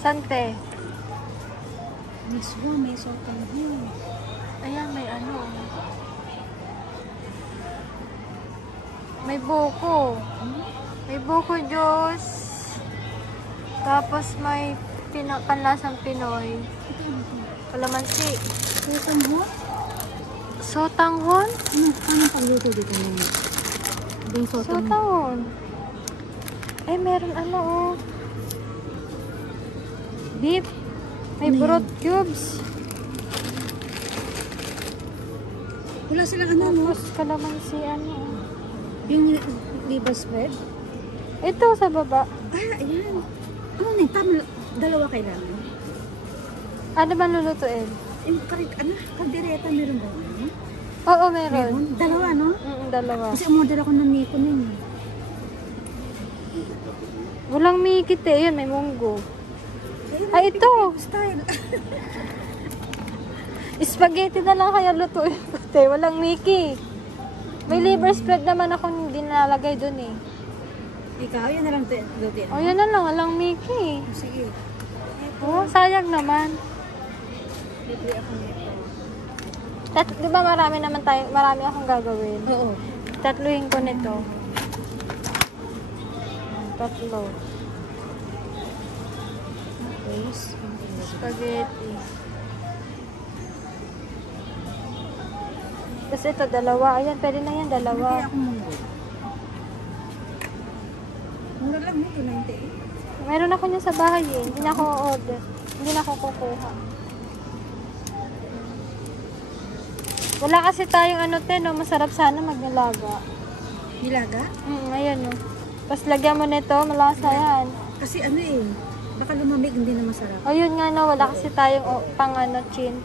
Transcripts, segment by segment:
Sante. Miswa, may sotang yun. Ayan, may ano. May buko. May buko juice. Tapos may panlasang Pinoy. Ito ano ito? Kalamansi. Sotang ho? Sotanghon? Ano pagluto dito nyo? Ito yung sotang. Sotanghon. Eh, meron ano oh. Beef. May Ano yan? broth cubes. Wala silang ano, no? Tapos kalamansi ano. Yung liver spread? Ito sa baba. Ah, ayan. Ano na, tama. Dalawa kailangan. Ano ba lulutuin? Yung kaldereta, meron ba? Oo, meron. Meron? Dalawa, no? Dalawa. Kasi umorder ako ng Nico nun. Walang mikit eh. Yun, may munggo. Ay, ito. Style. Spaghetti na lang kaya lutuin ko, te. Walang Mickey. May liver spread naman ako hindi nalagay dun eh. Ikaw, yun na lang lutin. O, yan na lang. Walang Mickey. Sige. Oh, sayang naman. Bibili ako nito. Di ba marami akong gagawin? Oo. Tatluhin ko nito. Tatlo. Base. Spaghetti. Tapos ito, dalawa. Ayan, pwede na yan, dalawa. Hindi ako munggo. Mura lang nito, 98. Meron ako niya sa bahay eh. Hindi na ako order. Hindi na ako kukuha. Wala kasi tayong ano, te, no? Masarap sana magnalaga. Nilaga? Ayan, no. Tapos lagyan mo nito, malasa yan. Kasi ano eh, baka lumamig, hindi na masarap. O yun nga, no. Wala kasi tayong pang ano, chin.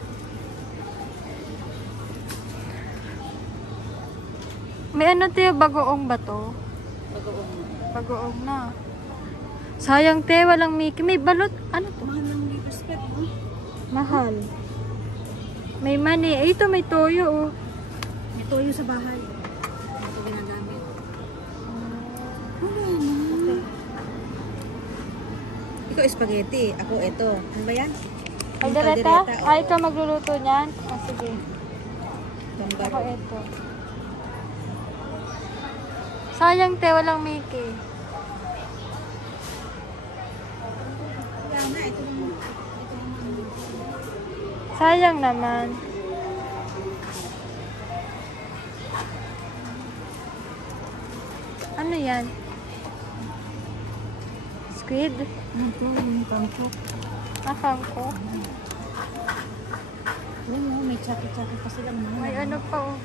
May ano, te, bagoong ba to? Bagoong. Bagoong na. Sayang, te, walang Mickey. May balot. Ano to? Mahal ng liver spread, no? Mahal. May mani. Ay, ito may toyo, oh. May toyo sa bahay. Ito ginagamit. Wala na. Ikaw spaghetti, ako ito. Ano ba yan? Kaldereta? oo. Ay, ikaw magluluto niyan? Ah, sige. Ako Gambaro. ito. Sayang, te, walang Mickey. Kaya nga, ito lang. Sayang naman. Ano yan? Squid? Ito, yung kangkok. Akang ko. Yun mo, may tsaki-tsaki pa silang mahal. May ano pa, oh.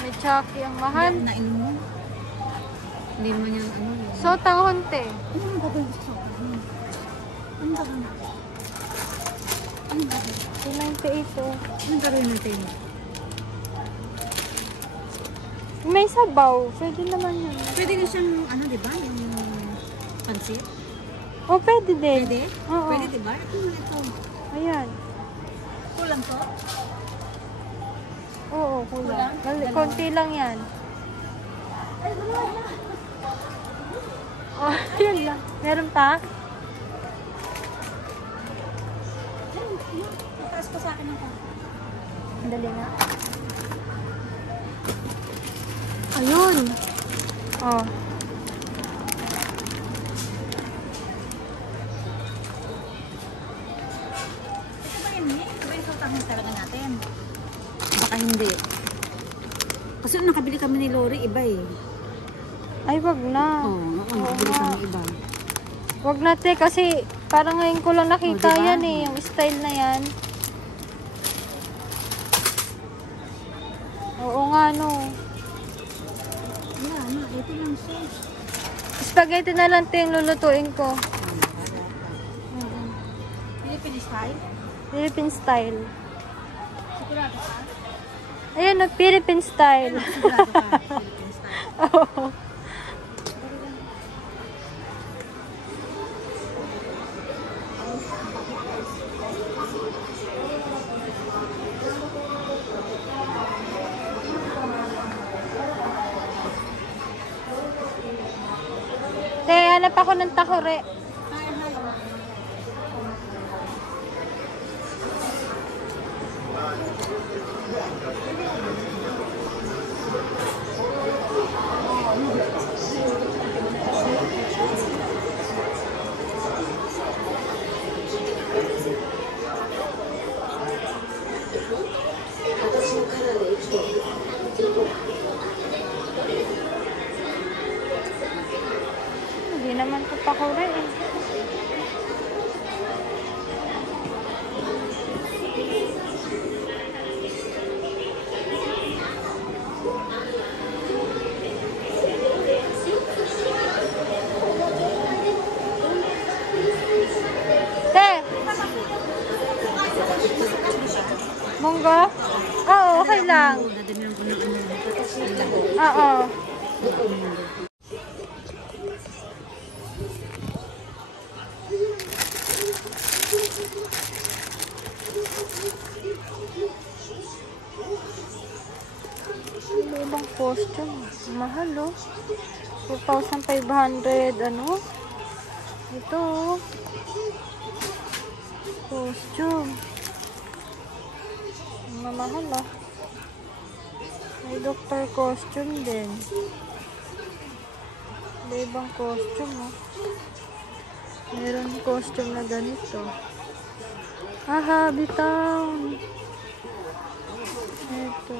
May Chucky. Ang mahal. Nain mo. Hindi mo yan, ano. So, tanghon, te. Ano ang gagawin sa akin? Ano gagawin natin? Ano gagawin? 298, oh. Ano gagawin natin? May sabaw. Pwede naman yun. Pwede na siyang, ano, di ba? Yung pansit? Oh, pwede din. Pwede? Oo. Pwede, di ba? Ito mo ito. Ayan. Kulang to? Oo, kulang. Kulang? Konti lang yan. Oh, yun lang. Meron pa? Itaas pa sa akin ito. Dali nga. Ayun. Oh. Ito ba yun eh? Ito ba yung sultahan talaga natin? Baka hindi. Kasi nung nakabili kami ni Lori, iba eh. Ay, wag na. Oo, nakabili nga. kami iba. Wag na, te, kasi parang ngayon ko lang nakita Oh, diba? yan eh. Yung style na yan. Oo nga, no. Wala na, ito lang siya. Spaghetti na lang, te, yung lulutuin ko. Philippine style? Philippine style. Sigurado ka? Ayan, no, Philippine style. Sigurado ka? Philippine style. Oo. Te, hanap ako ng takore. naman papakura eh. Te! Munggo? Oo, okay lang. Dadamihan ko ng ano. Tapos yung lahat. Oo. Ano ibang costume? Mahal oh. 2,500 ano? Ito oh. Costume. Mamahal ah. May doctor costume din. May ibang costume oh. Meron costume na ganito. Aha, bitaw. Ito.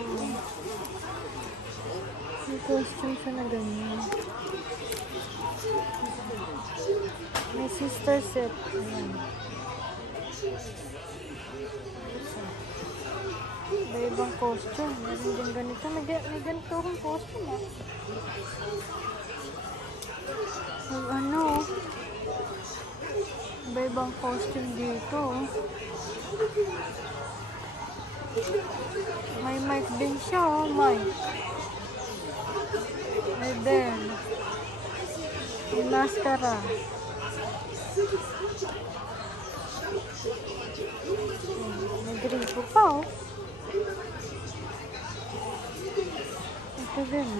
May costume siya na ganyan. May sister set. Ayan. May ibang costume. Meron din ganito. May ganito akong costume ah. May ano. May ibang costume dito. May mic din siya oh. Mic. May bell. May mascara. May gripo pa oh. Ito din.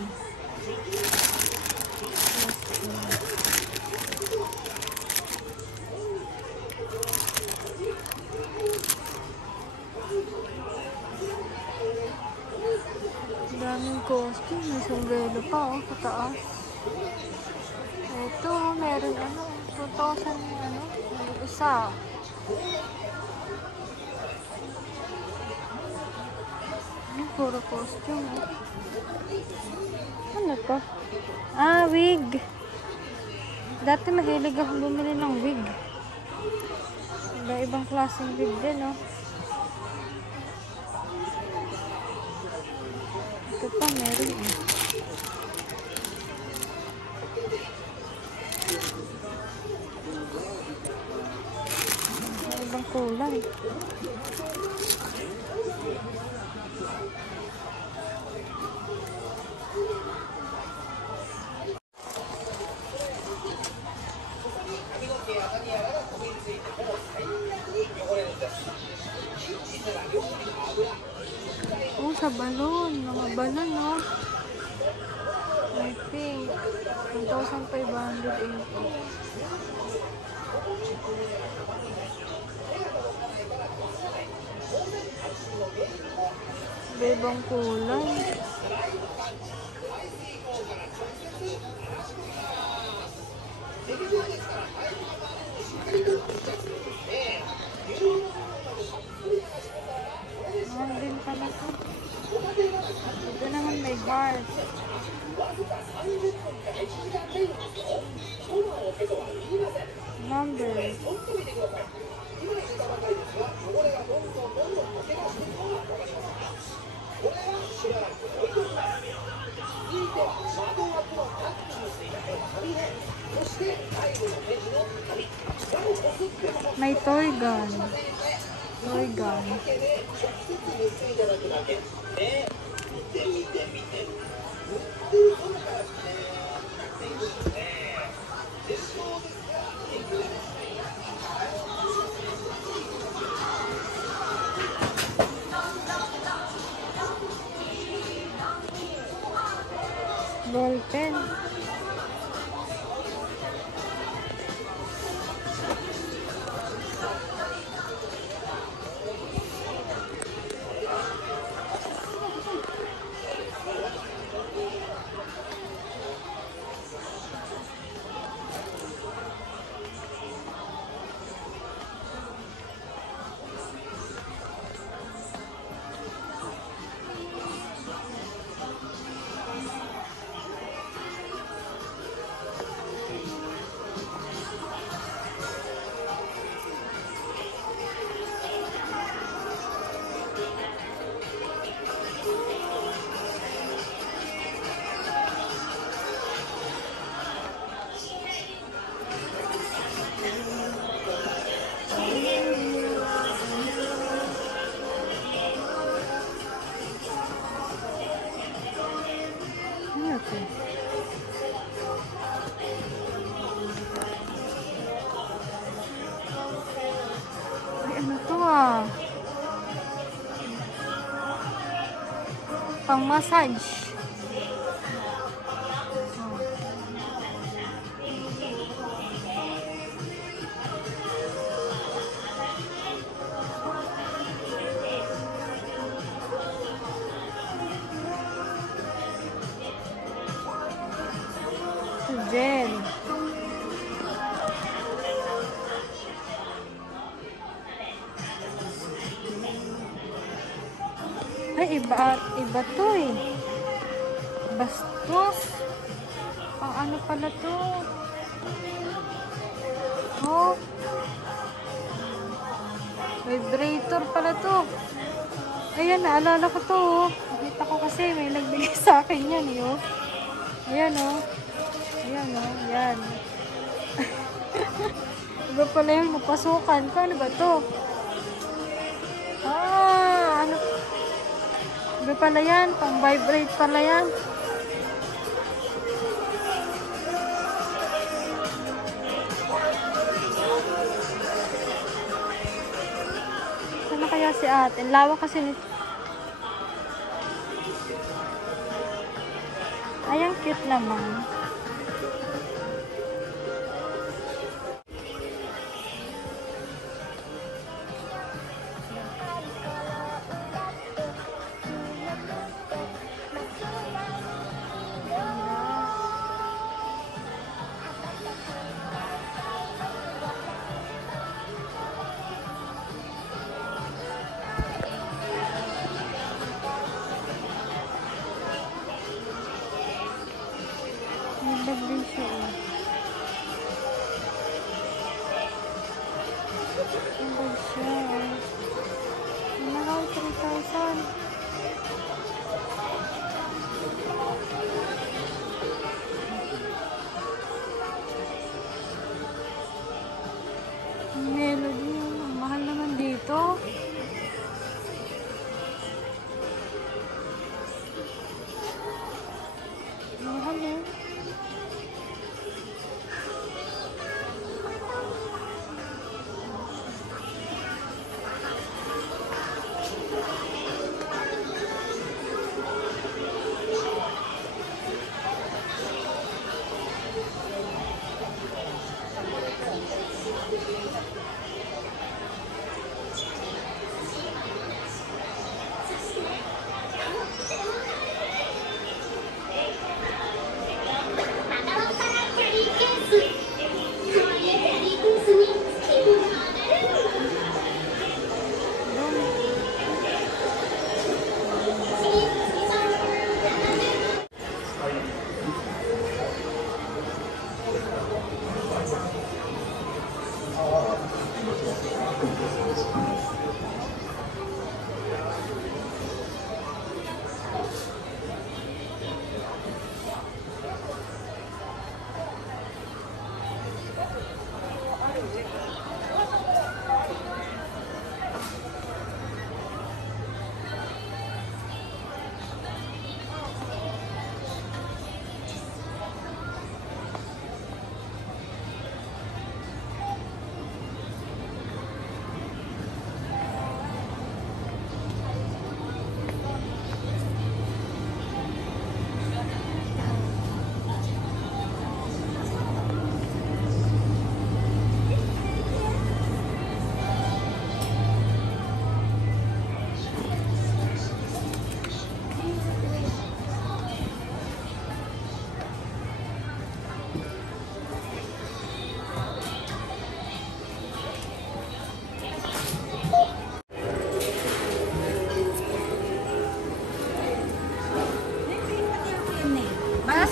Daming costume. May sombrero pa oh. Pataas. Ito meron ano. 2,000 ano. May isa. Puro costume oh. Ano to? Ah, wig. Dati mahilig ako bumili ng wig. Iba-ibang klaseng wig din oh. Ito pa meron eh. Ibang kulay. Oh, sa balon. Mga balon, no? I think 1,580. Ibang kulay. Mahal din pala ito. Ito naman may heart. Number. May toy gun. Toy gun. Ball pen. massage. Gel. Ay, iba to eh. Bastos. Pang ano pala to? Oh. Vibrator pala to. Ayan, naalala ko to oh. Nakita ko kasi may nagbigay sa akin yan eh oh. Ayan oh. Ayan oh. Ayan. Iba pala yung napasukan. Paano ba to? Ah, ano? Iba pala yan. Pang vibrate pala yan. Sana kaya si ate? Lawak kasi nito. Ay, ang cute naman. May din siya eh. Ang bag siya eh. Nakaw 3,000. Ang melody. Ang mahal naman dito. Mahal eh.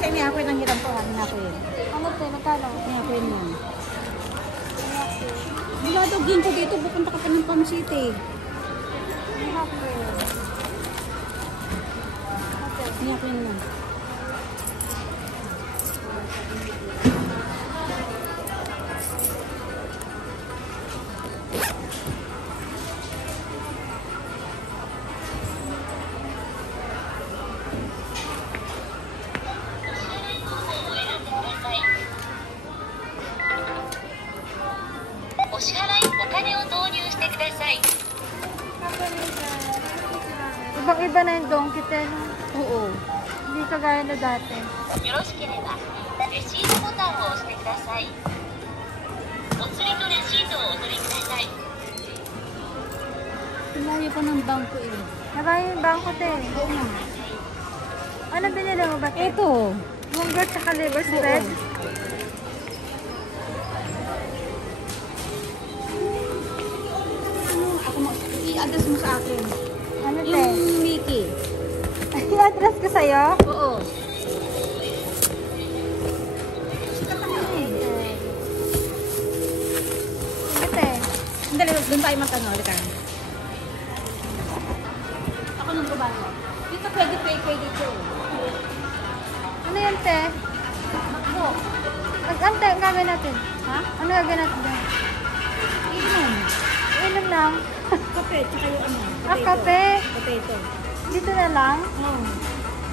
Ini ako nang hirap ko ano ako yun. Ano to? Magkano? Ini ako yun yun. Wala daw ginto dito, pupunta ka pa ng Palm City. Ini Ini ako yun yun. Iba na yung donkey te, no? Oo. Hindi kagaya na dati. よろしければレシートボタンを押してください。お釣りとレシートをお取りください。 Layo pa ng bangko eh. Nakayo yung bangko te. Oo nga. Ano binili mo ba te? Ito. Munggo tsaka liver spread? Ako mo, i-address mo sa akin. Ano te? Yung Mickey. I-address ko sa'yo? Oo. Sikat na eh. Sige te. Dali, doon tayo magtanong. Likan. Ako nung babae. Dito pwede pay dito. Ano yan te? Ako. Ante, ang gagawin natin? Ha? Ano gagawin natin doon? Inom. Inom lang. Kape, tsaka yung ano. Ah, kape. Potato. Dito na lang? Oo.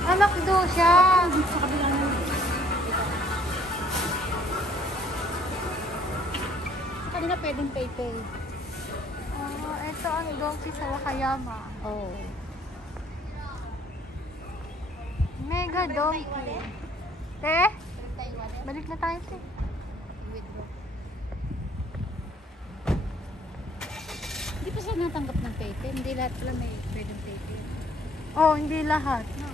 Ah, McDo siya. Sa kabila na. Kanina pwedeng pay. Oh, ito ang donkey sa Wakayama. Oo. Mega donkey. Te? Balik na tayo te. Hindi pa sila natanggap ng pay. Hindi lahat pala may pwedeng pay. Oh, hindi lahat. No.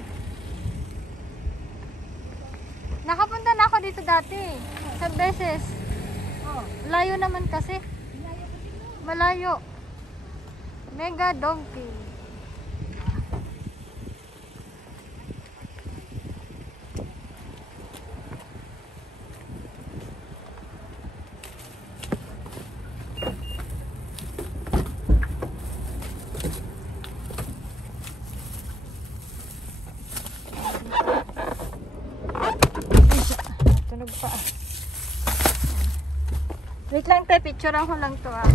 Nakapunta na ako dito dati. Sa beses. Oo. Layo naman kasi. Malayo. Mega donkey. Tunog pa. Wait lang te, picturean ko lang to ah.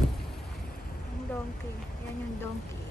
Yung donkey. Yan yung donkey.